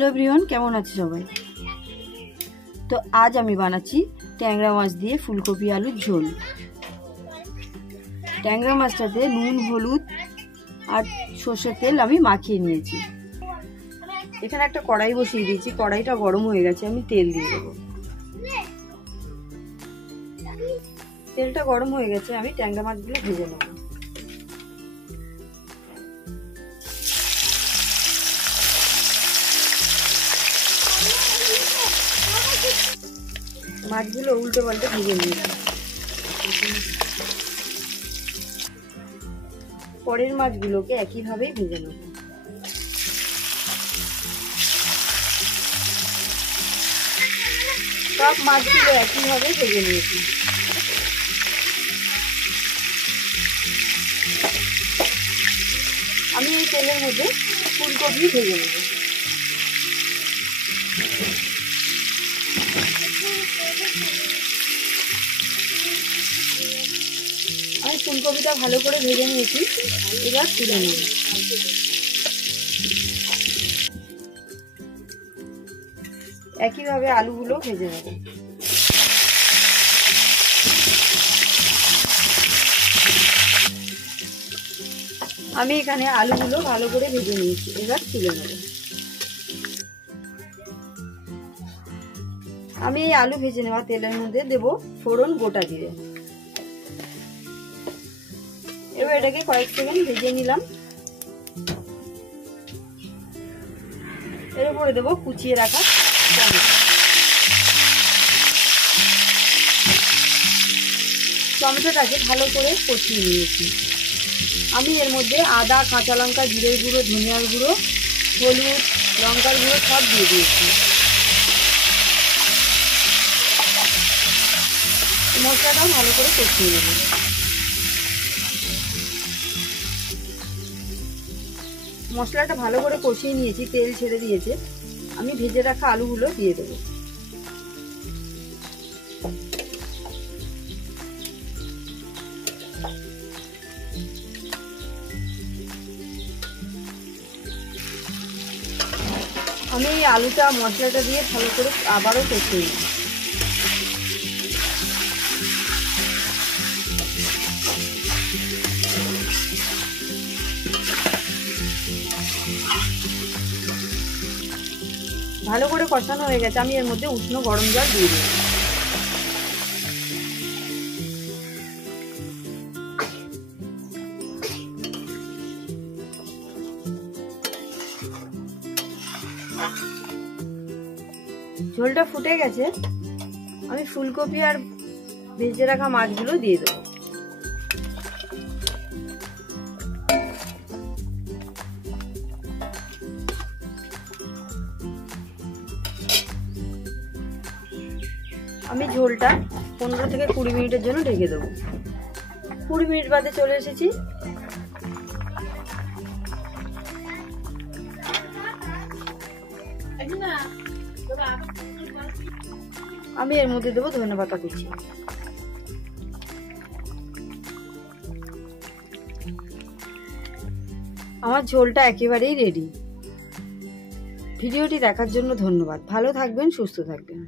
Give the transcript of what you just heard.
Hello everyone, কেমন আছে সবাই? তো আজ আমি বানাচ্ছি ট্যাংরা মাছ দিয়ে ফুলকপি আলুর ঝোল। ট্যাংরা মাছটাতে নুন, হলুদ আর সর্ষের তেল আমি মাখিয়ে নিয়েছি। এখানে একটা কড়াই বসিয়ে দিয়েছি, কড়াইটা গরম হয়ে গেছে, আমি তেল দিয়ে দেবো। তেলটা গরম হয়ে গেছে, আমি ট্যাংরা মাছগুলো ভেজে নেব। মাছগুলো উল্টে পাল্টে ভেজে নিয়েছি। পরের মাছগুলোকে একইভাবেই ভেজে নেব। সব মাছগুলো একইভাবে ভেজে নিয়েছি। আমি এই তেলের মধ্যে ফুলকপি ভেজে নেব। আমি ফুলকপিটা ভালো করে ভেজে নিয়েছি, এবার তুলে নেব। একইভাবে আলুগুলো ভেজে নেব। আমি এখানে আলুগুলো ভালো করে ভেজে নিয়েছি, এবার তুলে নেব। আমি এই আলু ভেজে নেওয়া তেলের মধ্যে দেব ফোড়ন গোটা জিরে। এবার এটাকে কয়েক সেকেন্ড ভেজে নিলাম। এর উপরে দেবো কুচিয়ে রাখা টমেটোটাকে ভালো করে কষিয়ে নিয়েছি। আমি এর মধ্যে আদা, কাঁচা লঙ্কা, জিরের গুঁড়ো, ধনিয়ার গুঁড়ো, হলুদ, লঙ্কার গুঁড়ো সব দিয়ে দিয়েছি। মশলাটাও ভালো করে কষিয়ে নেব। মশলাটা ভালো করে কষিয়ে নিয়েছি, তেল ছেড়ে দিয়েছে। আমি ভেজে রাখা আলুগুলো দিয়ে দেবো। আমি এই আলুটা মশলাটা দিয়ে ভালো করে আবারও কষিয়ে নিই। ভালো করে কষানো হয়ে গেছে, আমি এর মধ্যে উষ্ণ গরম জল দিয়ে দিই। ঝোলটা ফুটে গেছে, আমি ফুলকপি আর ভেজে রাখা মাছগুলো দিয়ে দেবো। আমি ঝোলটা 15 থেকে 20 মিনিটের জন্য ঢেকে দেবো। 20 মিনিট বাদে চলে এসেছি। আমি এর মধ্যে দেবো ধনেপাতা কুচি। আমার ঝোলটা একেবারেই রেডি। ভিডিওটি দেখার জন্য ধন্যবাদ। ভালো থাকবেন, সুস্থ থাকবেন।